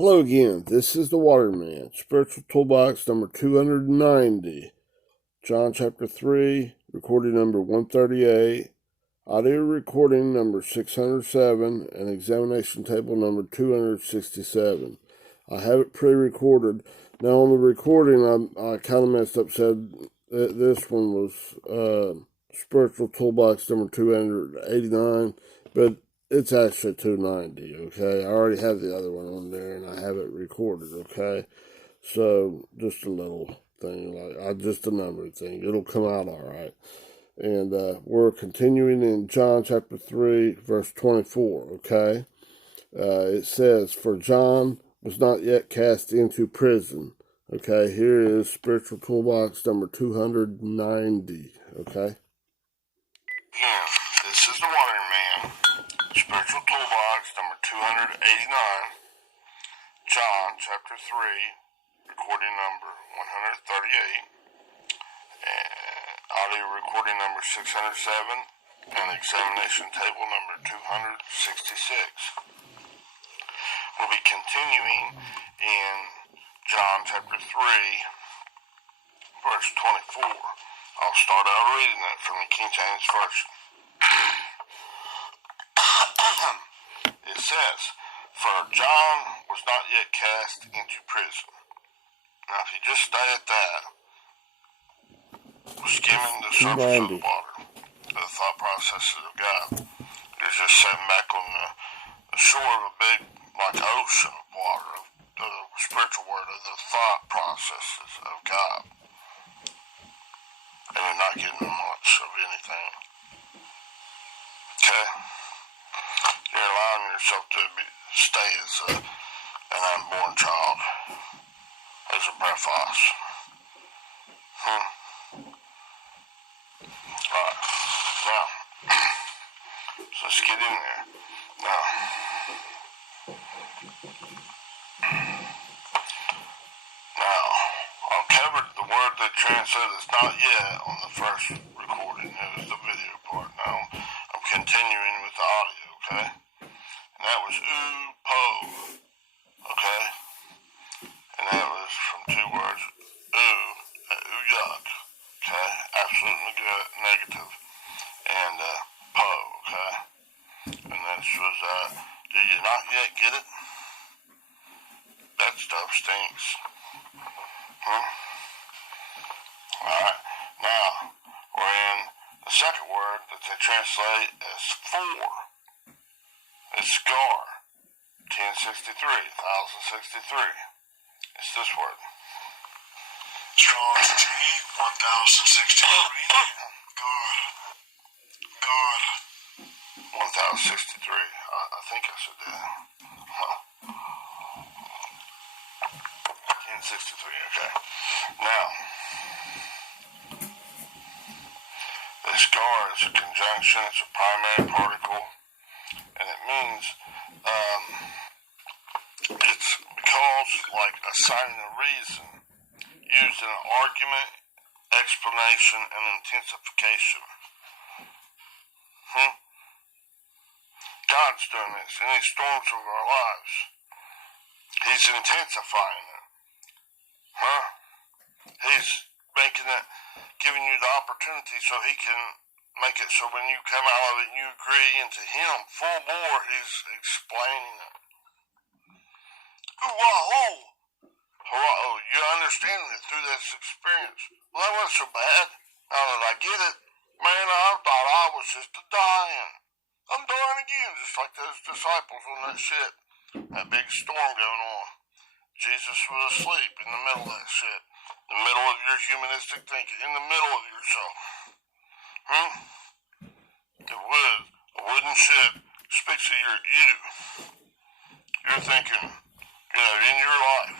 Hello again, this is the Waterman, Spiritual Toolbox number 290, John chapter 3, recording number 138, audio recording number 607, and examination table number 267. I have it pre-recorded. Now on the recording, I kind of messed up, said that this one was Spiritual Toolbox number 289, but it's actually 290, okay? I already have the other one on there, and I have it recorded, okay? So, just a little thing, just a number thing. It'll come out all right. And we're continuing in John chapter 3, verse 24, okay? It says, "For John was not yet cast into prison." Okay, here is Spiritual Toolbox number 290, okay? Yeah, this is the Waterman. Spiritual Toolbox number 289, John chapter 3, recording number 138, audio recording number 607, and examination table number 266. We'll be continuing in John chapter 3, verse 24. I'll start out reading that from the King James Version. It says, "For John was not yet cast into prison." Now, if you just stay at that, skimming the surface of the water, the thought processes of God, you're just sitting back on the shore of a big, like ocean of water, of the spiritual word, of the thought processes of God. And you're not getting much of anything. Okay? You're allowing yourself to stay as an unborn child, as a brephos. Alright, now, so let's get in there. Now, I covered the word that translated as "not yet" on the first recording. It was the video part. Now, I'm continuing with the audio, okay? And that was po, okay? And that was from two words, yuck, okay? Absolutely negative. And po, okay? And this was, do you not yet get it? That stuff stinks. Alright, now, we're in the second word that they translate as "for." It's scar, 1063, 1063. It's this word. Strong's G, 1063. God. 1063. I think I said that. 1063, okay. Now, the scar is a conjunction, it's a primary particle, and it means it's because, like, assigning a reason, used in an argument, explanation, and intensification. God's doing this in these storms of our lives. He's intensifying it. He's making it, giving you the opportunity so he can make it so when you come out of it and you agree into him full bore, he's explaining it. You're understanding it through this experience. Well, that wasn't so bad. Now that I get it, man, I thought I was just dying. I'm dying again, just like those disciples on that ship. That big storm going on. Jesus was asleep in the middle of that shit. In the middle of your humanistic thinking. In the middle of yourself. A wooden ship speaks to you. You're thinking, in your life.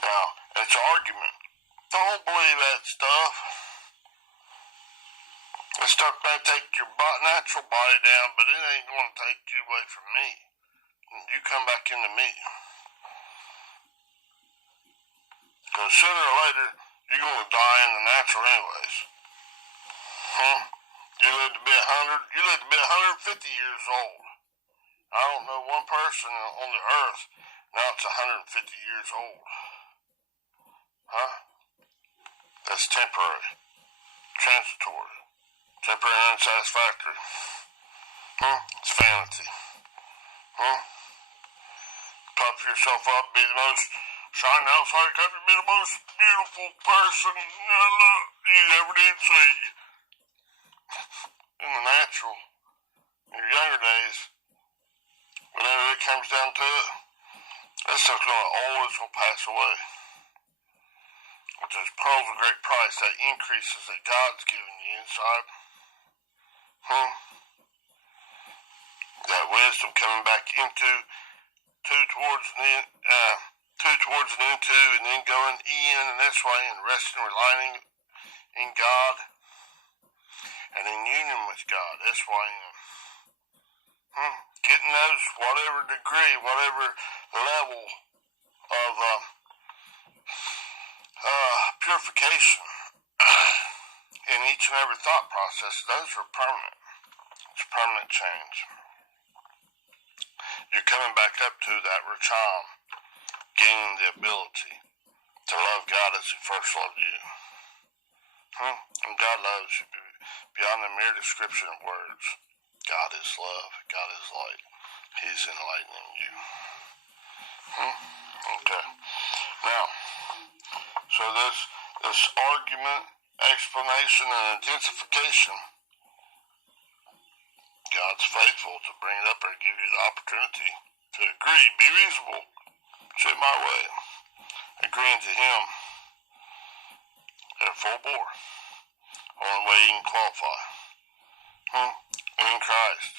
Now, it's argument. Don't believe that stuff. That stuff may take your natural body down, but it ain't going to take you away from me. You come back into me. Because sooner or later, you're going to die in the natural anyways. You live to be 100. You live to be 150 years old. I don't know one person on the earth now it's 150 years old. Huh? That's temporary, transitory, temporary and unsatisfactory. It's vanity. Puff yourself up, be the most shine outside country, be the most beautiful person you ever did see. In the natural, in your younger days, whenever it comes down to it, that stuff's always gonna pass away. With those pearls of great price, that increases that God's giving you inside. That wisdom coming back into, two towards and into, and then going in and this way, and resting, relying in God, and in union with God. That's why getting those, whatever degree, whatever level of purification in each and every thought process, those are permanent. It's permanent change. You're coming back up to that Racham, gaining the ability to love God as He first loved you. And God loves you beyond the mere description of words. God is love. God is light. He's enlightening you. Okay. Now, so this argument, explanation, and intensification, God's faithful to bring it up or give you the opportunity to agree, be reasonable, sit my way, agreeing to Him at full bore. Only way you can qualify. In Christ.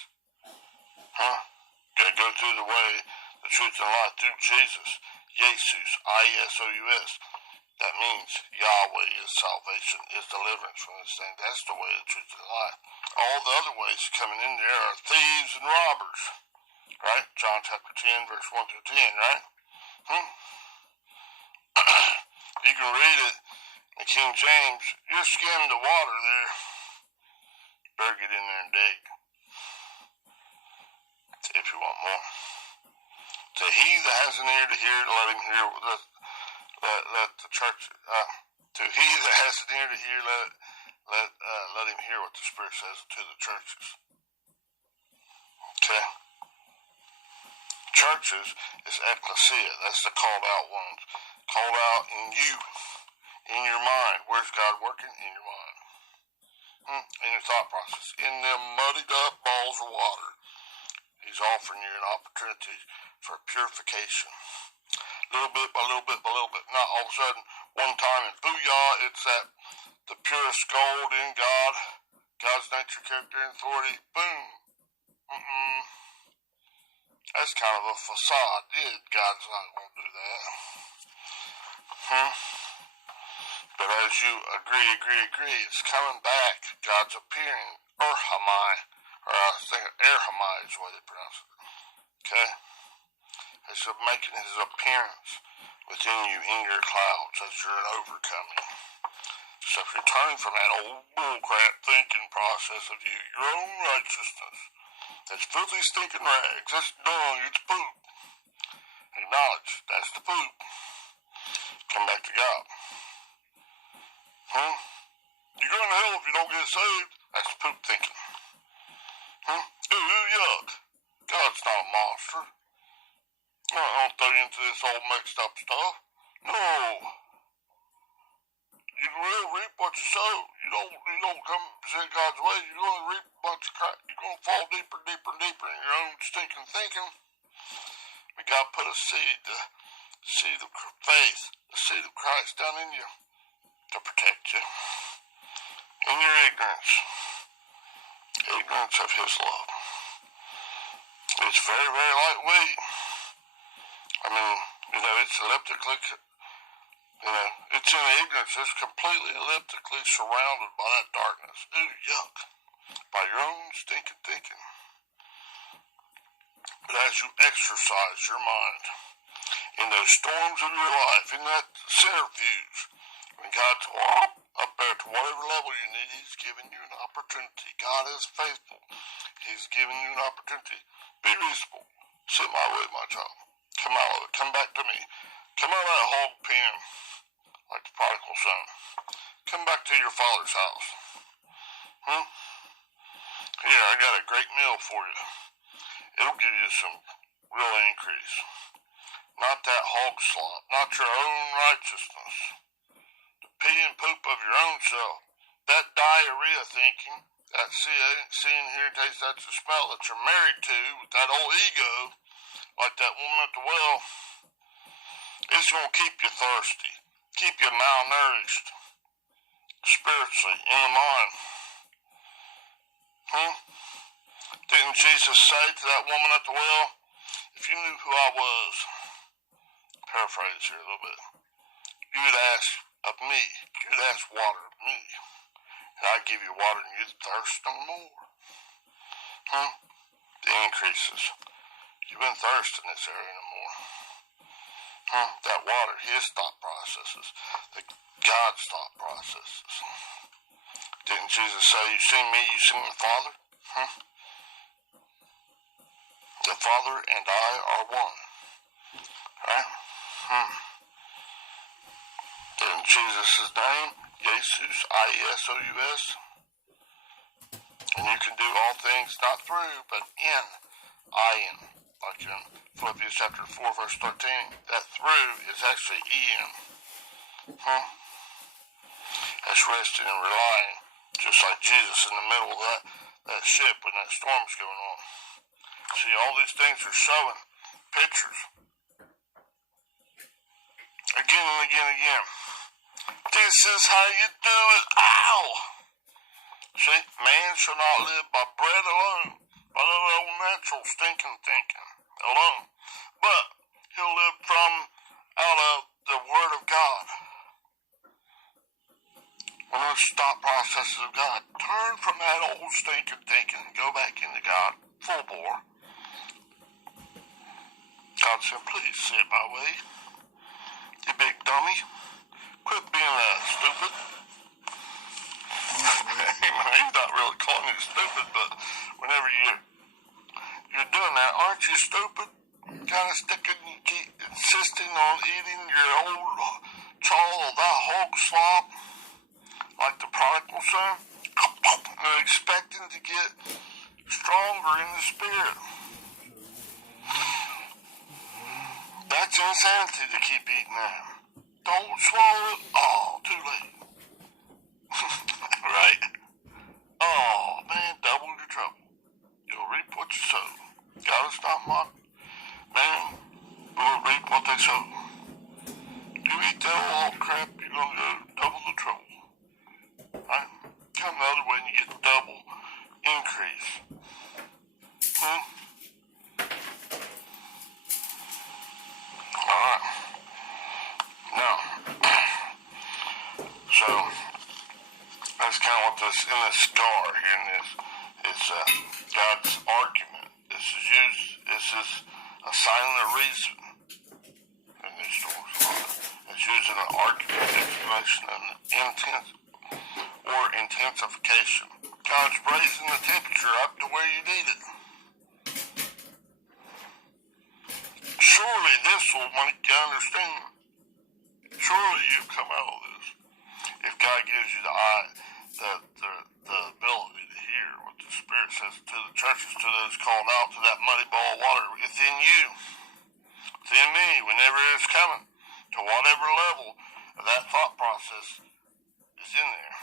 Gotta go through the way, the truth and life through Jesus. Jesus, I-E-S-O-U-S. That means Yahweh is salvation, is deliverance from this thing. That's the way, the truth and life. All the other ways coming in there are thieves and robbers. Right? John chapter 10, verse 1 through 10, right? You can read it in King James. You're skimming the water there. Better get in there and dig. If you want more. To he that has an ear to hear, let him hear. Let the church. To he that has an ear to hear, let him hear what the Spirit says to the churches. Okay. Churches is ecclesia. That's the called out ones. Called out in you, in your mind. Where's God working? In your mind. In your thought process. In them muddied up balls of water. He's offering you an opportunity for purification. Little bit by little bit by little bit. Not all of a sudden, one time, and booyah, it's that the purest gold in God, God's nature, character, and authority. Boom. That's kind of a facade. God's not going to do that. But as you agree, it's coming back. God's appearing. Erhamai. Or I think Erhamai is the way they pronounce it. Okay? It's making His appearance within you in your clouds as you're an overcoming. So if you're turning from that old bullcrap thinking process of you, your own righteousness, that's filthy stinking rags, that's dung, it's poop. Acknowledge, that's the poop. Come back to God. You're going to hell if you don't get saved. That's poop thinking. Ooh, yuck. God's not a monster. No, I don't throw you into this all mixed up stuff. No. You will reap what you sow. You don't come present God's way. You're going to reap a bunch of crap. You're going to fall deeper and deeper in your own stinking thinking. But God put a seed of faith, the seed of Christ down in you to protect you. In your ignorance of His love. It's very, very lightweight. I mean, it's elliptically, it's in ignorance. It's completely elliptically surrounded by that darkness. Ooh, yuck. By your own stinking thinking. But as you exercise your mind in those storms of your life, in that centrifuge, when God's up prepare to whatever level you need. He's given you an opportunity. God is faithful. He's given you an opportunity. Be reasonable. Sit my way, my child. Come out of it. Come back to me. Come out of that hog pen like the prodigal son. Come back to your father's house. Here, I got a great meal for you. It'll give you some real increase. Not that hog slop. Not your own righteousness. The pee and poop of your own self. That diarrhea thinking. That seeing, hearing, taste, that's the smell that you're married to with that old ego, like that woman at the well. It's going to keep you thirsty. Keep you malnourished. Spiritually, in the mind. Didn't Jesus say to that woman at the well, if you knew who I was, paraphrase here a little bit, you would ask of me, you would ask water of me, and I'd give you water and you'd thirst no more. The increases. You've been thirsting this area no more. That water, his thought processes, the God's thought processes. Didn't Jesus say, you see me, you see the Father? The Father and I are one. Right? In Jesus' name, Jesus, I-E-S-O-U-S. And you can do all things not through, but in, I-N. Like in Philippians chapter 4, verse 13. That through is actually E-N. That's resting and relying. Just like Jesus in the middle of that ship when that storm's going on. See, all these things are showing pictures. Again and again and again. This is how you do it. Ow! See, man shall not live by bread alone, by the old natural stinking thinking alone, but he'll live from out of the Word of God. When those thought processes of God, turn from that old stinking thinking and go back into God, full bore. God said, please say it my way. You big dummy. Quit being stupid. He's not really calling you stupid, but whenever you're doing that, aren't you stupid? Kind of sticking, you keep insisting on eating your old chaw of that hog slop, like the prodigal son, and expecting to get stronger in the spirit. That's insanity to keep eating that. Don't swallow it. Oh, too late. Right? Oh, man, double your trouble. You'll reap what you sow. Gotta stop mocking. Man, we'll reap what they sow. You eat that old crap, you're gonna go double the trouble. Right? Come the other way and you get double increase. Alright. Now, so, that's kind of what this, in this scar here in this, is God's argument. This is a silent reason in these stories. It's using an argument, explanation, and intensification. God's raising the temperature up to where you need it. Surely this will make you understand. Surely you come out of this. If God gives you the ability to hear what the Spirit says to the churches, to those called out to that muddy ball of water, it's in you. It's in me whenever it's coming to whatever level of that thought process is in there.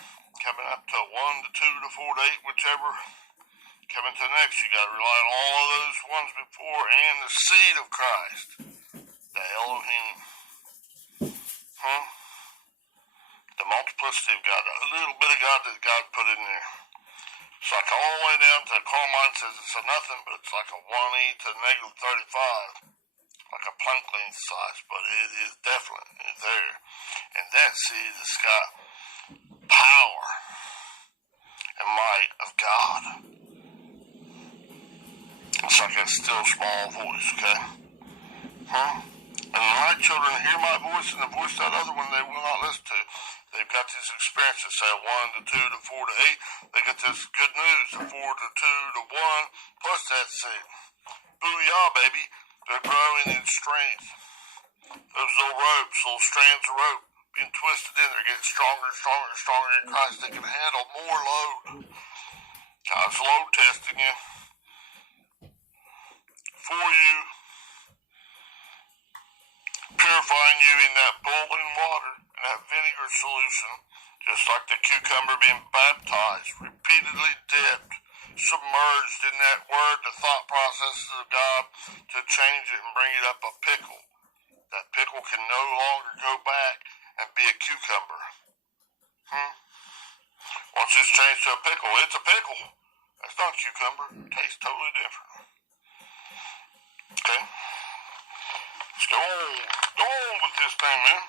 Coming up to 1 to 2 to 4 to 8, whichever. Coming to the next, you got to rely on all of those ones before and the seed of Christ, the Elohim. The multiplicity of God, a little bit of God that God put in there. It's like all the way down to Carl Mine says it's a nothing, but it's like a 1e to negative 35. Like a plank length size, but it is definitely there. And that seed has got power and might of God. It's like a still small voice, okay? And my children hear my voice and the voice of that other one they will not listen to. they've got this experience to say 1 to 2 to 4 to 8. They get this good news, the 4 to 2 to 1 plus that seed. Booyah, baby. They're growing in strength. Those little ropes, little strands of rope being twisted in, they're getting stronger and stronger and stronger in Christ. They can handle more load. God's load testing you. For you. Purifying you in that boiling water and that vinegar solution, just like the cucumber being baptized, repeatedly dipped, submerged in that word, the thought processes of God to change it and bring it up a pickle. That pickle can no longer go back and be a cucumber. Once it's changed to a pickle, it's a pickle. That's not a cucumber. It tastes totally different. Okay? Let's go on with this thing, man.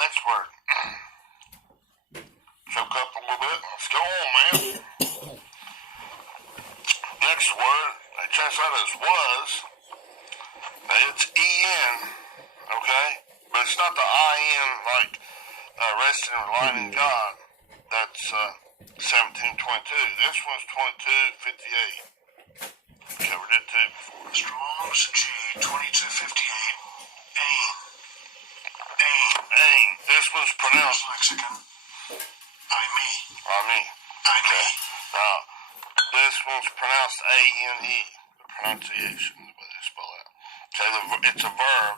Next word. Choke up a little bit. Let's go on, man. Next word, they translate as was. Now it's E-N, okay? But it's not the I-N like resting and relying in God. That's 1722. This one's 2258. Covered it too before. Strong's G 2258. Ain. Ain. This one's pronounced Lexicon. I-me. Okay. Now, this one's pronounced A-N-E. The pronunciation, the way they spell it. Okay, it's a verb.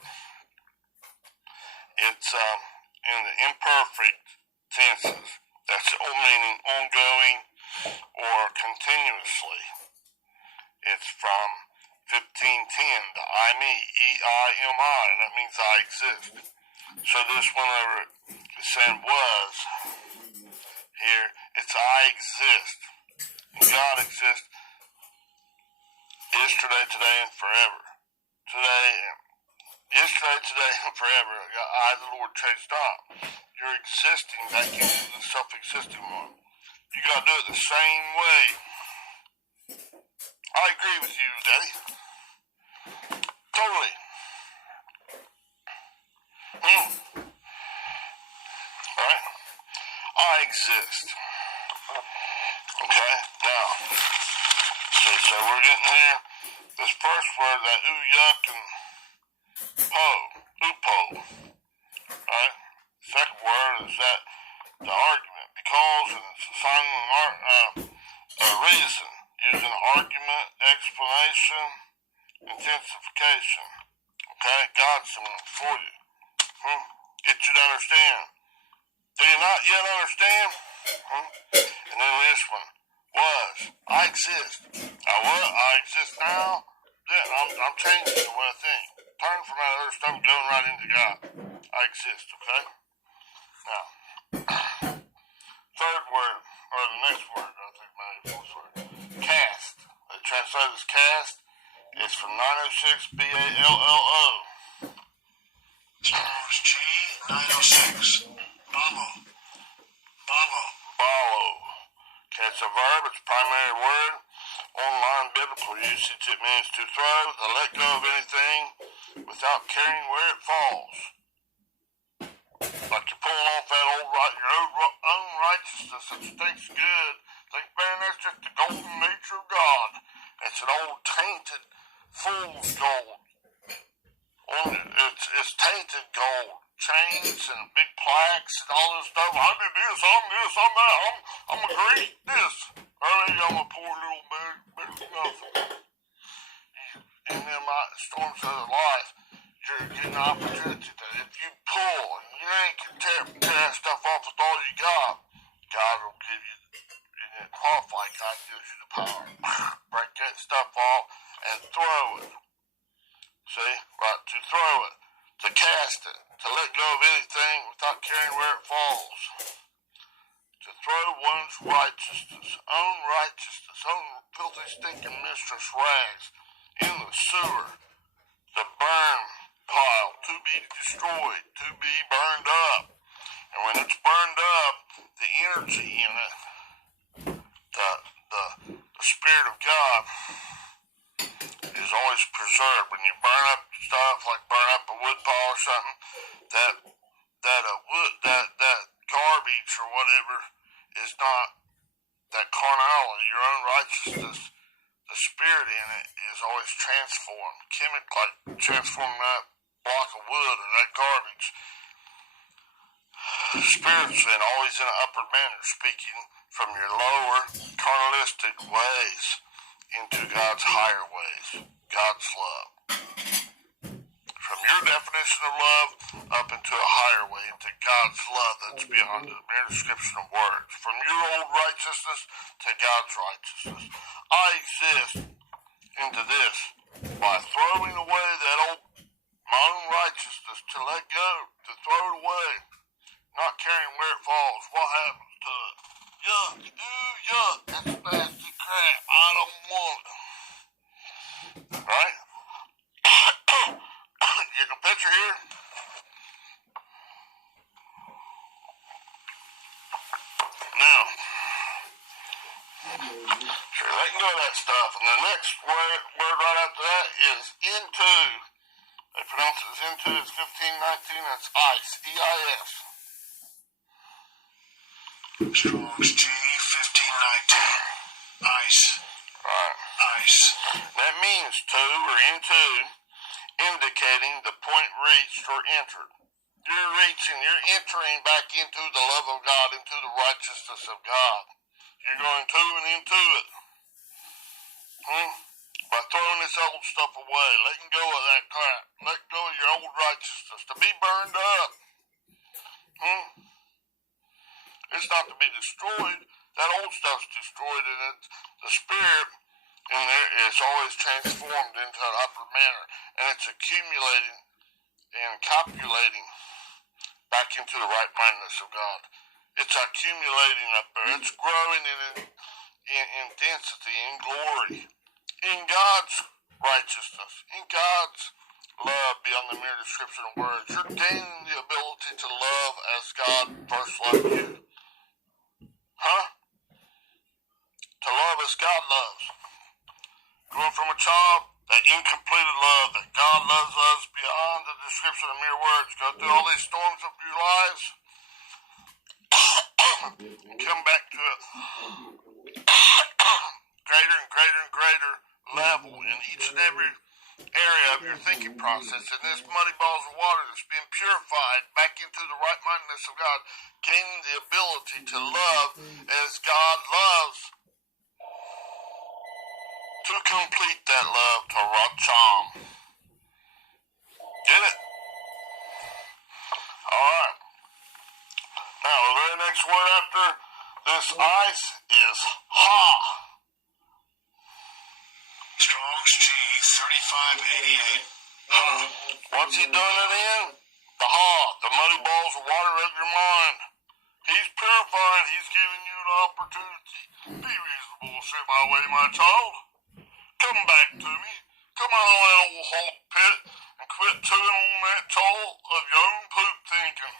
It's in the imperfect tenses. That's meaning ongoing or continuously. It's from 1510, the I-me, E-I-M-I, and that means I exist. So this one over is saying was. Here, it's I exist. And God exists yesterday, today, and forever. Yesterday, today, and forever. I, the Lord, change not. You're existing back into the self-existing one. You gotta do it the same way. I agree with you, Daddy. Totally. Alright? I exist. Okay? Now, see, so we're getting here. This first word, that ooh, yuck, and po, oopo. Alright? Second word is that the argument, because, and it's a sign of a reason, using argument, explanation, intensification. Okay? God's doing it for you. Get you to understand. Do you not yet understand? And then this one was, I exist. Now what? I exist now? Then I'm changing the way I think. Turn from that other stuff and going right into God. I exist, okay? Now, third word, or the next word, I think maybe fourth word. Cast. They translate as cast. It's from 906 B-A-L-L-O. Strong's G 906. Balo. Okay, it's a verb, it's a primary word. Online biblical usage, it means to throw, to let go of anything without caring where it falls. Like you're pulling off that your own righteousness that you think's good. Think, man, that's just the golden nature of God. It's an old tainted fool's gold. It's tainted gold. Chains and big plaques and all this stuff. I did this, I'm that. I'm a great this. Or maybe I'm a poor little bit of nothing. In them storms of life, you're getting an opportunity that if you pull and you ain't content to tear that stuff off with all you got, God will give you, and qualify, God gives you the power. Break that stuff off and throw it. See? Right, to throw it, to cast it, to let go of anything without caring where it falls. To throw one's righteousness, own filthy, stinking mistress rags in the sewer, the burn pile, to be destroyed, to be burned up. And when it's burned up, the energy in it, the Spirit of God is always preserved. When you burn up stuff, like burn up a wood pile or something, that garbage or whatever is not that carnality, your own righteousness. The spirit in it is always transformed. Like transforming that block of wood or that garbage. The spirit's then always in an upward manner, speaking from your lower carnalistic ways into God's higher ways, God's love. From your definition of love up into a higher way, into God's love that's beyond the mere description of words. From your old righteousness to God's righteousness. I exist into this by throwing away my own righteousness, to let go, to throw it away, not caring where it falls, what happens to it. Yuck, ooh, yuck, that's nasty crap, I don't want it. Right? Get a picture here? Now, sure, letting go of that stuff. And the next word right after that is into. They pronounce it as into. It's 1519. That's ice. E-I-S. Strong's G 1519. Ice. Right. Ice. That means to or into, indicating the point reached or entered. You're entering back into the love of God, into the righteousness of God. You're going to and into it. By throwing this old stuff away, letting go of that crap, letting go of your old righteousness, to be burned up. It's not to be destroyed. That old stuff's destroyed, and the spirit in there is always transformed into an upward manner, and it's accumulating and copulating back into the right-mindedness of God. It's accumulating up there. It's growing in density, in glory, in God's righteousness, in God's love beyond the mere description of words. You're gaining the ability to love as God first loved you. To love as God loves. Going from a child, that incompleted love that God loves us beyond the description of mere words. Go through all these storms of your lives and come back to it. Greater and greater and greater level in each and every area of your thinking process. And this muddy balls of water that's being purified back into the right-mindedness of God, gaining the ability to love as God loves. To complete that love, to Racham. Get it? Alright. Now, the very next word after this ice is ha. Strong's G 3588. Ha. What's he doing it in? The ha, the muddy balls of water of your mind. He's purifying, he's giving you an opportunity. Be reasonable, say my way, my child. Come back to me. Come on that old hog pit and quit chewing on that toll of your own poop thinking.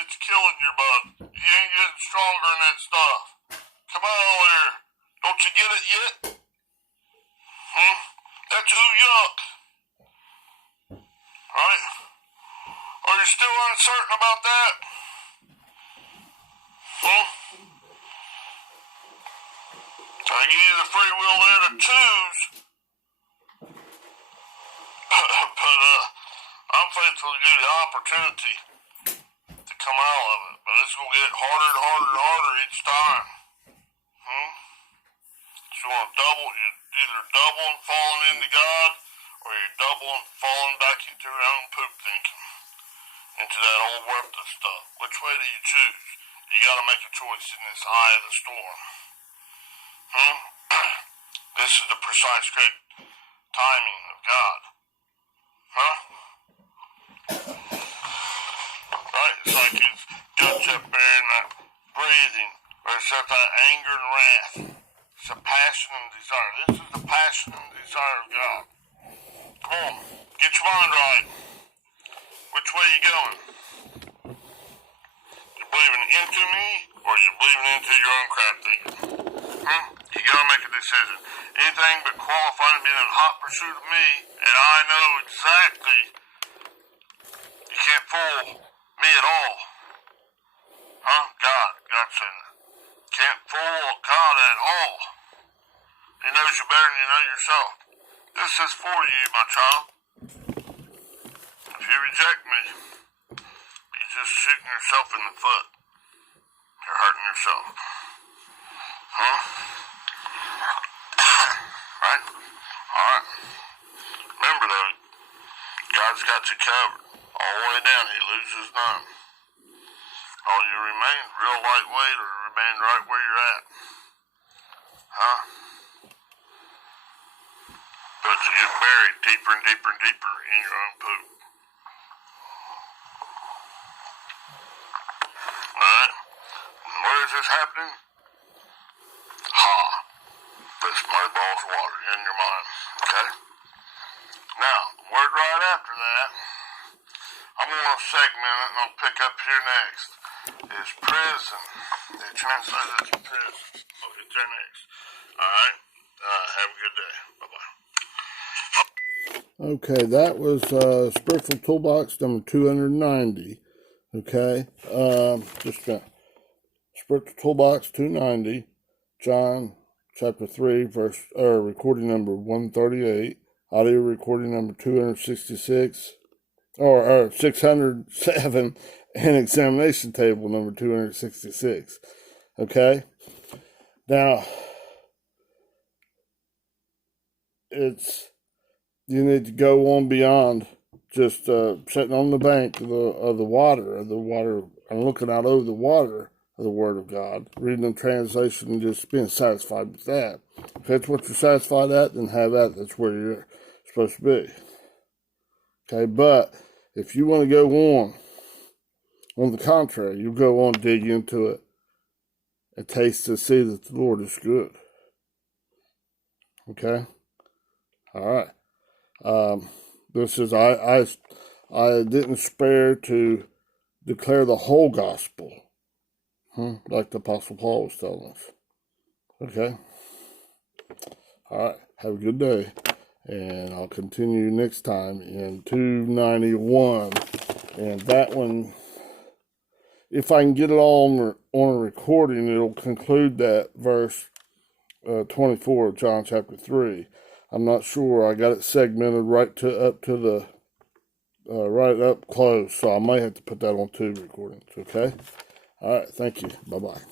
It's killing your bud. You ain't getting stronger in that stuff. Come on there. Don't you get it yet? That's who yuck. Right? Are you still uncertain about that? I give you the free will there to choose. But I'm faithful to give you the opportunity to come out of it. But it's going to get harder and harder and harder each time. So you want to you're either doubling falling into God, or you're doubling falling back into your own poop thinking. Into that old worthless stuff. Which way do you choose? You got to make a choice in this eye of the storm. This is the precise, great timing of God. Right? It's like his guts up there and that breathing, where it's got that anger and wrath. It's a passion and desire. This is the passion and desire of God. Come on, get your mind right. Which way you going? You believing into me, or you believing into your own crap thinking? You You gotta make a decision. Anything but qualifying to be in a hot pursuit of me, and I know exactly you can't fool me at all. Huh? God said that. Can't fool God at all. He knows you better than you know yourself. This is for you, my child. If you reject me, you're just shooting yourself in the foot. You're hurting yourself. Huh? Right? Alright. Remember though, God's got you covered. All the way down, he loses none. Oh, you remain real lightweight or remain right where you're at. Huh? But you get buried deeper and deeper and deeper in your own poop. Alright? Where is this happening? This muddy ball's water in your mind. Okay? Now, the word right after that, I'm going to segment it and I'll pick up here next, is prison. They translate it as prison. I'll get there next. Alright? Have a good day. Bye-bye. Okay, that was Spiritual Toolbox number 290. Okay, just gonna Spiritual Toolbox 290, John chapter 3, recording number 138, audio recording number 266, or 607, and examination table number 266. Okay, now you need to go on beyond just sitting on the bank of the water, and looking out over the water of the Word of God, reading the translation and just being satisfied with that. If that's what you're satisfied at, then have that. That's where you're supposed to be. Okay, but if you want to go on the contrary, you go on, dig into it, and taste to see that the Lord is good. Okay? All right. This is, I didn't spare to declare the whole gospel, like the Apostle Paul was telling us. Okay? All right. Have a good day. And I'll continue next time in 291. And that one, if I can get it all on a recording, it'll conclude that verse 24 of John chapter 3. I'm not sure. I got it segmented right up close, so I might have to put that on 2 recordings, okay? All right, thank you. Bye-bye.